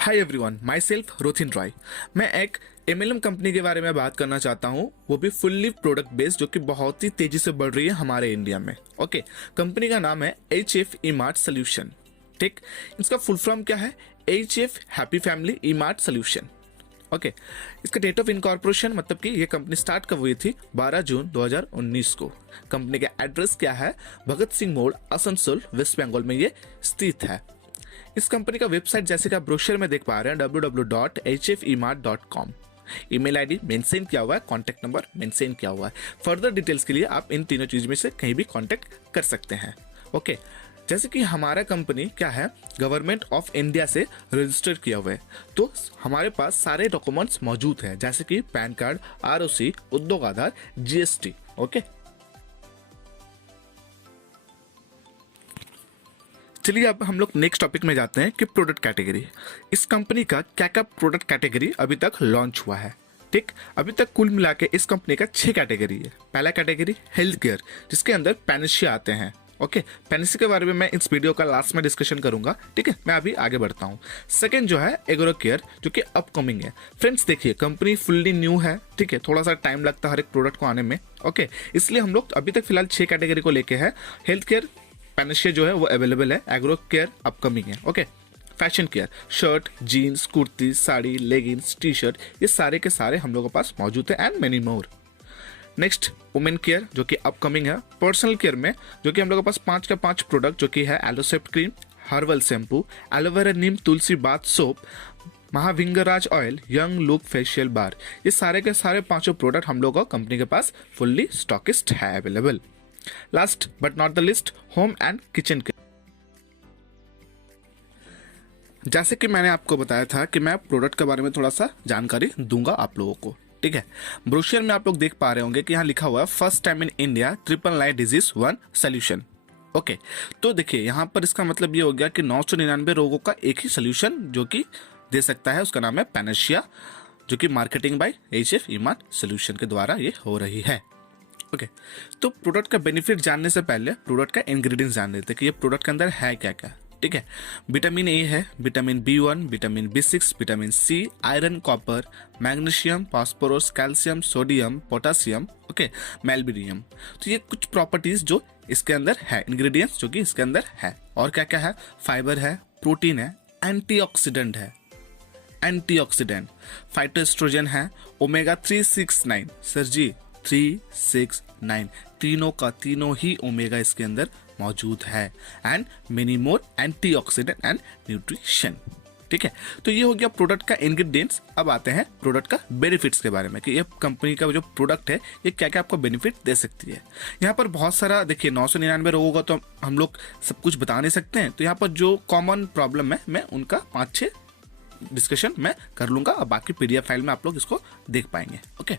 Hi everyone, my self Rothin Roy. मैं एक MLM company के बारे में बात करना चाहता हूँ, वो भी फुल्ली प्रोडक्ट बेस्ड, जो कि बहुत ही तेजी से बढ़ रही है हमारे इंडिया में। ओके, कंपनी का नाम है HF E-Mart Solution। ठीक, इसका फुल फॉर्म क्या है? HF happy family E-Mart Solution। Okay, इसका डेट ऑफ इनकॉर्पोरेशन मतलब कि ये कंपनी स्टार्ट कब हुई थी? 12 जून 2019 को। कंपनी का एड्रेस क्या है? भगत सिंह मोड़, आसनसोल, वेस्ट बंगाल में ये स्थित है। इस कंपनी का वेबसाइट जैसे कि आप ब्रोशर में देख पा रहे हैं www.hfemart.com। ईमेल आईडी मेंशन किया हुआ है, कॉन्टैक्ट नंबर मेंशन किया हुआ है। फर्दर डिटेल्स के लिए आप इन तीनों चीज में से कहीं भी कॉन्टैक्ट कर सकते हैं। ओके, जैसे कि हमारा कंपनी क्या है, गवर्नमेंट ऑफ इंडिया से रजिस्टर किया हुआ है, तो हमारे पास सारे डॉक्यूमेंट्स मौजूद हैं, जैसे कि पैन कार्ड, ROC, उद्योग आधार, GST। ओके, चलिए अब हम लोग नेक्स्ट टॉपिक में जाते हैं कि प्रोडक्ट कैटेगरी। इस कंपनी का क्या क्या प्रोडक्ट कैटेगरी अभी तक लॉन्च हुआ है। ठीक, अभी तक कुल मिला के इस कंपनी का 6 कैटेगरी है। पहला कैटेगरी हेल्थ केयर, जिसके अंदर पैनेशिया आते हैं। ओके, पैनेशिया के बारे में मैं इस वीडियो का लास्ट में डिस्कशन करूंगा। ठीक है, मैं अभी आगे बढ़ता हूँ। सेकंड जो है एग्रो केयर, जो कि अपकमिंग है। फ्रेंड्स देखिए, कंपनी फुल्ली न्यू है। ठीक है, थोड़ा सा टाइम लगता है हर एक प्रोडक्ट को आने में। ओके, इसलिए हम लोग अभी तक फिलहाल 6 कैटेगरी को लेके है। हेल्थ केयर पैनेशिया जो है वो अवेलेबल है, एग्रो केयर अपकमिंग है। Okay, fashion care, shirt, jeans, kurti, sari, leggings, T shirt, ये सारे के सारे हम लोगों के पास मौजूद है and many more. Next women care, जो कि अपकमिंग है। पर्सनल केयर में जो कि हम लोगों के पास 5 के 5 प्रोडक्ट, जो कि है एलोसेप्ट cream, herbal shampoo, aloe vera neem tulsi bath soap, महाविंगराज oil, young look facial bar, ये सारे के सारे 5 प्रोडक्ट हम लोगों को कंपनी के पास फुल्ली स्टॉकिस्ट है available. Last but not the list, home and kitchen care. जैसे कि मैंने आपको बताया था कि मैं प्रोडक्ट के बारे में थोड़ा सा जानकारी दूंगा आप लोगों को। ठीक है, ब्रोशर में आप लोग देख पा रहे होंगे कि यहाँ लिखा हुआ है first time in India 999 disease 1 solution. Okay, तो देखिए यहाँ पर इसका मतलब ये हो गया कि 999 रोगों का एक ही सोल्यूशन जो कि दे सकता है, उसका नाम है पैनेशिया, जो कि marketing bye HF E-Mart solution के द्वारा ये हो रही है। ओके, तो प्रोडक्ट का बेनिफिट जानने से पहले प्रोडक्ट का इंग्रेडिएंट्स जान लेते हैं कि ये प्रोडक्ट के अंदर है क्या क्या। ठीक है, विटामिन ए है, vitamin B1, vitamin B6, vitamin C, iron, copper, magnesium, phosphorus, calcium, sodium, potassium, okay, molybdenum. तो ये कुछ प्रॉपर्टीज जो इसके अंदर है, इंग्रेडिएंट्स जो कि इसके अंदर है। और क्या क्या है? फाइबर है, प्रोटीन है, एंटीऑक्सीडेंट है, एंटीऑक्सीडेंट, फाइटोएस्ट्रोजन है, ओमेगा 369, सर जी 369, तीनों का तीनों ही ओमेगा इसके अंदर मौजूद है, and many more antioxidant and nutrition. ठीक है, तो ये हो गया प्रोडक्ट का इंग्रेडिएंट्स। अब आते हैं प्रोडक्ट का बेनिफिट्स के बारे में कि ये कंपनी का जो प्रोडक्ट है ये क्या क्या आपको बेनिफिट दे सकती है। यहाँ पर बहुत सारा देखिए 999 रोगों का तो हम लोग सब कुछ बता नहीं सकते हैं, तो यहाँ पर जो कॉमन प्रॉब्लम है मैं उनका 5-6 डिस्कशन मैं कर लूंगा, और बाकी PDF फाइल में आप लोग इसको देख पाएंगे। Okay,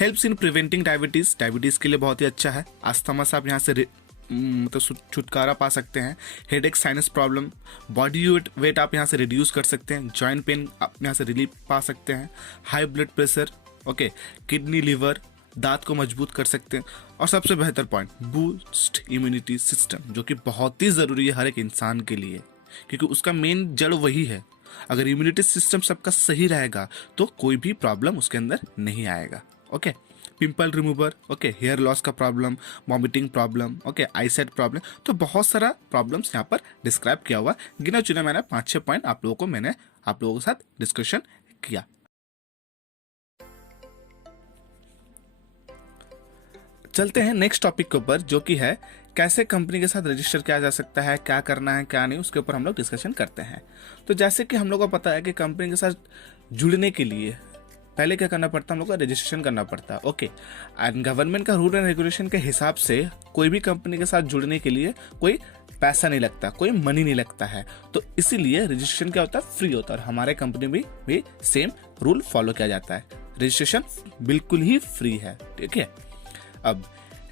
helps in preventing diabetes, diabetes के लिए बहुत ही अच्छा है। अस्थमा से आप यहाँ से मतलब छुटकारा पा सकते हैं। Headache, sinus problem, body weight आप यहाँ से रिड्यूस कर सकते हैं। जॉइंट पेन आप यहाँ से रिलीफ पा सकते हैं। High blood pressure, okay, kidney, liver, दांत को मजबूत कर सकते हैं। और सबसे बेहतर पॉइंट, बूस्ट इम्यूनिटी सिस्टम, जो कि बहुत ही ज़रूरी है हर एक इंसान के लिए, क्योंकि उसका मेन जड़ वही है। अगर इम्यूनिटी सिस्टम सबका सही रहेगा तो कोई भी प्रॉब्लम उसके अंदर नहीं आएगा। Okay, pimple remover, okay, hair loss का problem, vomiting problem, okay, eyesight problem, तो बहुत सारा प्रॉब्लम्स यहाँ पर डिस्क्राइब किया हुआ। गिना चुना मैंने 5-6 पॉइंट आप लोगों के साथ डिस्कशन किया। चलते हैं नेक्स्ट टॉपिक के ऊपर, जो कि है कैसे कंपनी के साथ रजिस्टर किया जा सकता है, क्या करना है क्या नहीं, उसके ऊपर हम लोग डिस्कशन करते हैं। तो जैसे कि हम लोग को पता है कि कंपनी के साथ जुड़ने के लिए पहले क्या करना पड़ता है, हम लोग को रजिस्ट्रेशन करना पड़ता है। ओके, एंड गवर्नमेंट का रूल एंड रेगुलेशन के हिसाब से कोई भी कंपनी के साथ जुड़ने के लिए कोई पैसा नहीं लगता, कोई मनी नहीं लगता है, तो इसीलिए रजिस्ट्रेशन क्या होता है, फ्री होता है। और हमारे कंपनी में भी सेम रूल फॉलो किया जाता है, रजिस्ट्रेशन बिल्कुल ही फ्री है। ठीक है, अब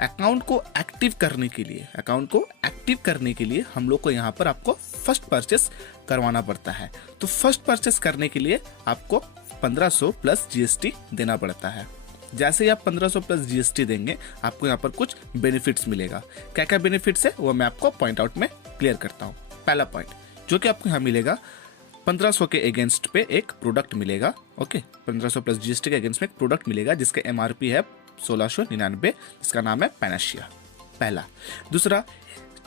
अकाउंट को एक्टिव करने के लिए हम लोग को यहाँ पर आपको फर्स्ट परचेस करवाना पड़ता है। तो फर्स्ट परचेस करने के लिए आपको 1500 प्लस GST देना पड़ता है। जैसे ही आप 1500 प्लस GST देंगे, आपको यहाँ पर कुछ बेनिफिट्स मिलेगा। क्या क्या बेनिफिट्स है वो मैं आपको पॉइंट आउट में क्लियर करता हूँ। पहला पॉइंट जो कि आपको यहाँ मिलेगा, 1500 के अगेंस्ट पे एक प्रोडक्ट मिलेगा। ओके, 1500 प्लस जीएसटी के अगेंस्ट में एक प्रोडक्ट मिलेगा जिसका एमआरपी है 1699, जिसका नाम है पैनाशिया, पहला। दूसरा,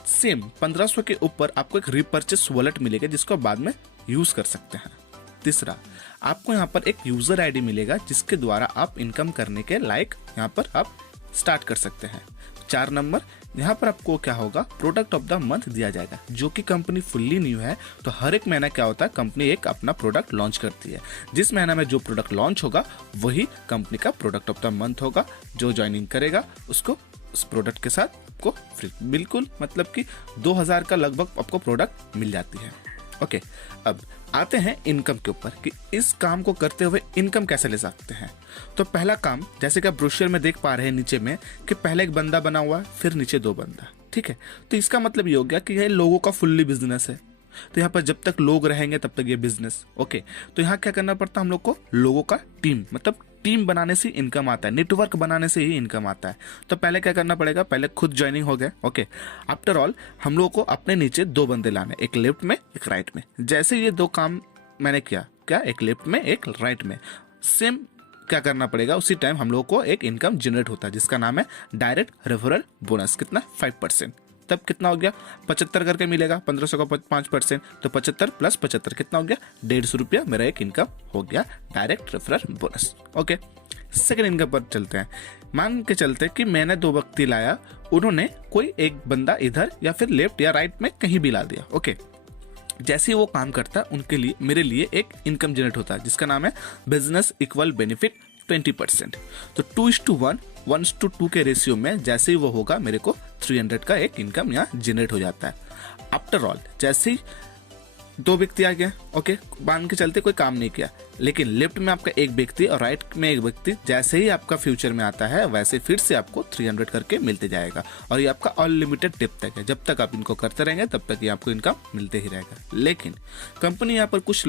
सेम 1500 के ऊपर आपको एक रिपर्चेस वॉलेट मिलेगा जिसको बाद में यूज कर सकते हैं। तीसरा, आपको यहाँ पर एक यूजर आईडी मिलेगा जिसके द्वारा आप इनकम करने के लायक यहाँ पर आप स्टार्ट कर सकते हैं। 4 नंबर, यहाँ पर आपको क्या होगा, प्रोडक्ट ऑफ द मंथ दिया जाएगा। जो कि कंपनी फुल्ली न्यू है तो हर एक महीना क्या होता है, कंपनी एक अपना प्रोडक्ट लॉन्च करती है। जिस महीना में जो प्रोडक्ट लॉन्च होगा वही कंपनी का प्रोडक्ट ऑफ द मंथ होगा। जो ज्वाइनिंग करेगा उसको उस प्रोडक्ट के साथ आपको फ्री, बिल्कुल मतलब कि 2000 का लगभग आपको प्रोडक्ट मिल जाती है। ओके, अब आते हैं इनकम के ऊपर कि इस काम को करते हुए इनकम कैसे ले सकते हैं। तो पहला काम, जैसे कि आप ब्रोशर में देख पा रहे हैं नीचे में कि पहले एक बंदा बना हुआ है, फिर नीचे 2 बंदा, ठीक है। तो इसका मतलब ये हो गया कि यह लोगों का फुल्ली बिजनेस है। तो यहाँ पर जब तक लोग रहेंगे तब तक ये बिजनेस। ओके, तो यहाँ क्या करना पड़ता है हम लोग को, लोगों का टीम, मतलब टीम बनाने से इनकम आता है, नेटवर्क बनाने से ही इनकम आता है। तो पहले क्या करना पड़ेगा, पहले खुद ज्वाइनिंग हो गया। ओके, आफ्टर ऑल हम लोगों को अपने नीचे 2 बंदे लाने, एक लेफ्ट में एक राइट में। जैसे ये 2 काम मैंने किया, क्या, एक लेफ्ट में एक राइट में, सेम क्या करना पड़ेगा, उसी टाइम हम लोगों को एक इनकम जनरेट होता है जिसका नाम है डायरेक्ट रेफरल बोनस। कितना, 5%। तब कितना हो गया, 75 करके मिलेगा, 1500 का 5%, तो 75 प्लस 75 कितना हो गया, 150 रुपया मेरा एक इनकम हो गया, direct referral bonus. Okay, second income पर चलते हैं। मान के चलते कि मैंने 2 व्यक्ति लाया, उन्होंने कोई एक बंदा इधर या फिर लेफ्ट या राइट में कहीं भी ला दिया। ओके, जैसे ही वो काम करता है उनके लिए, मेरे लिए एक इनकम जनरेट होता है जिसका नाम है बिजनेस इक्वल बेनिफिट 20%। तो 2:1, 1:2 के रेशियो में जैसे ही वो होगा, मेरे को 300 का एक इनकम यहाँ जनरेट हो जाता है। आफ्टर ऑल, जैसे ही 2 व्यक्ति आ गए, ओके, मान के चलते कोई काम नहीं किया, लेकिन लेफ्ट में आपका एक व्यक्ति और राइट में एक व्यक्ति, जैसे ही आपका फ्यूचर में आता है वैसे फिर से आपको 300 करके मिलते जाएगा। और ये आपका अनलिमिटेड टिप तक है, जब तक आप इनको करते रहेंगे तब तक ये आपको इनकम मिलते ही रहेगा। लेकिन कंपनी यहाँ पर कुछ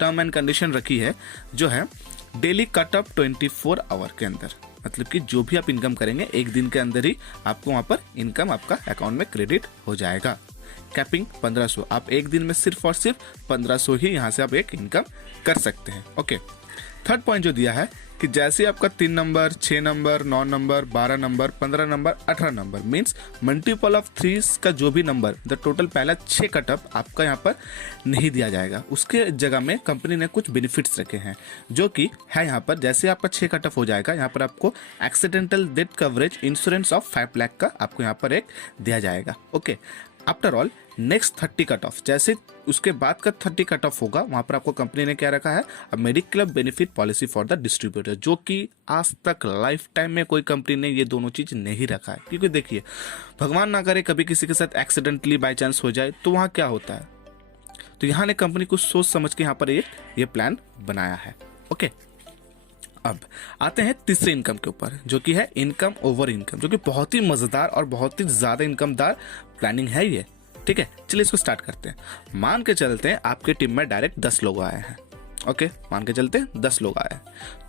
टर्म एंड कंडीशन रखी है, जो है डेली कट ऑफ 24 आवर के अंदर, मतलब कि जो भी आप इनकम करेंगे एक दिन के अंदर ही आपको वहां पर इनकम आपका अकाउंट में क्रेडिट हो जाएगा। कैपिंग 1500, आप एक दिन में सिर्फ और सिर्फ 1500 ही यहाँ से आप एक इनकम कर सकते हैं। ओके, थर्ड पॉइंट जो दिया है कि जैसे आपका 3 number, 6 number, 9 number, 12 number, 15 number, 18 number, means multiple of 3 का जो भी नंबर, द टोटल पहला 6 कटअप आपका यहाँ पर नहीं दिया जाएगा। उसके जगह में कंपनी ने कुछ बेनिफिट्स रखे हैं जो कि है यहाँ पर, जैसे आपका 6 कटअप हो जाएगा, यहाँ पर आपको accidental death coverage insurance of 5 lakh का आपको यहाँ पर एक दिया जाएगा। Okay, after all next 30 cut off, जैसे उसके बाद का 30 कट ऑफ होगा, वहां पर आपको कंपनी ने क्या रखा है, mediclaim benefit policy for the distributor, जो कि आज तक लाइफ टाइम में कोई कंपनी ने ये दोनों चीज नहीं रखा है। क्योंकि देखिए, भगवान ना करे कभी किसी के साथ एक्सीडेंटली बाय चांस हो जाए तो वहां क्या होता है। तो यहाँ ने कंपनी को सोच समझ के यहाँ पर ये प्लान बनाया है। ओके, अब आते हैं तीसरे इनकम के ऊपर, जो कि है इनकम ओवर इनकम, जो कि बहुत ही मजेदार और बहुत ही ज्यादा इनकमदार प्लानिंग है ये। ठीक है, चलिए इसको स्टार्ट करते हैं। मान के चलते हैं आपके टीम में डायरेक्ट 10 लोग आए हैं। ओके, मान के चलते हैं 10 लोग आए हैं,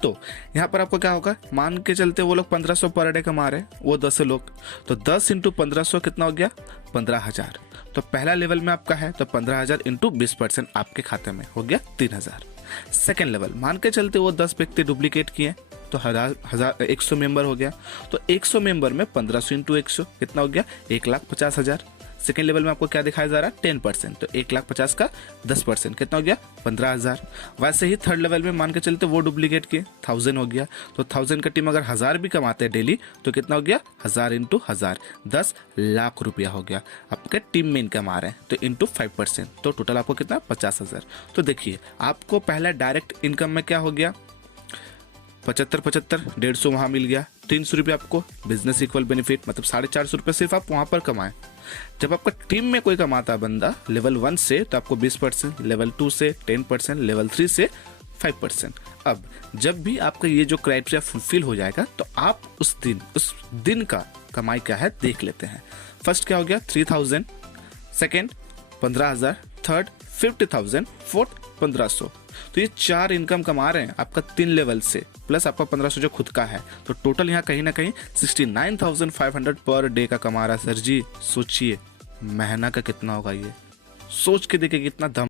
तो यहाँ पर आपको क्या होगा, मान के चलते वो लोग 1500 पर डे कमा रहे हैं, वो 10 लोग, तो 10 इंटू 1500 कितना हो गया, 15,000। तो पहला लेवल में आपका है तो 15,000 इंटू 20% आपके खाते में हो गया 3,000। सेकेंड लेवल, मान के चलते वो 10 व्यक्ति डुप्लीकेट किए तो 100 मेंबर हो गया, तो 100 मेंबर में 1500 इंटू 100 कितना हो गया, 1,50,000। सेकेंड लेवल में आपको क्या दिखाया जा रहा है, 10%, तो 1,50,000 का 10% कितना हो गया, 15,000। वैसे ही थर्ड लेवल में मान के चलते वो डुप्लीकेट किए, 1000 हो गया, तो 1000 का टीम अगर 1000 भी कमाते हैं डेली तो कितना हो गया, 1000 इंटू 1000, 10 लाख रुपया हो गया आपके टीम में इनकम आ रहे हैं, तो इंटू 5%, तो टोटल आपको कितना, 50,000। तो देखिए आपको पहला डायरेक्ट इनकम में क्या हो गया, 75, 150 वहां मिल गया, 300 रुपये आपको बिजनेस इक्वल बेनिफिट, मतलब 450 रुपये सिर्फ आप वहां पर कमाए। जब आपका टीम में कोई कमाता बंदा लेवल 1 से तो आपको 20%, लेवल 2 से 10%, लेवल 3 से 5%। अब जब भी आपका ये जो क्राइटेरिया फुलफिल हो जाएगा तो आप उस दिन का कमाई क्या है देख लेते हैं। फर्स्ट क्या हो गया, 3000, सेकेंड 15,000, थर्ड 50,000, फोर्थ 1500। तो ये 4 इनकम कमा रहे हैं आपका 3 लेवल से, प्लस आपका 1500 जो खुद का है, तो टोटल यहाँ कहीं ना कहीं 69,500 पर डे का कमा रहा है। सर जी सोचिए महीना का कितना होगा, ये सोच के देखिए कितना दम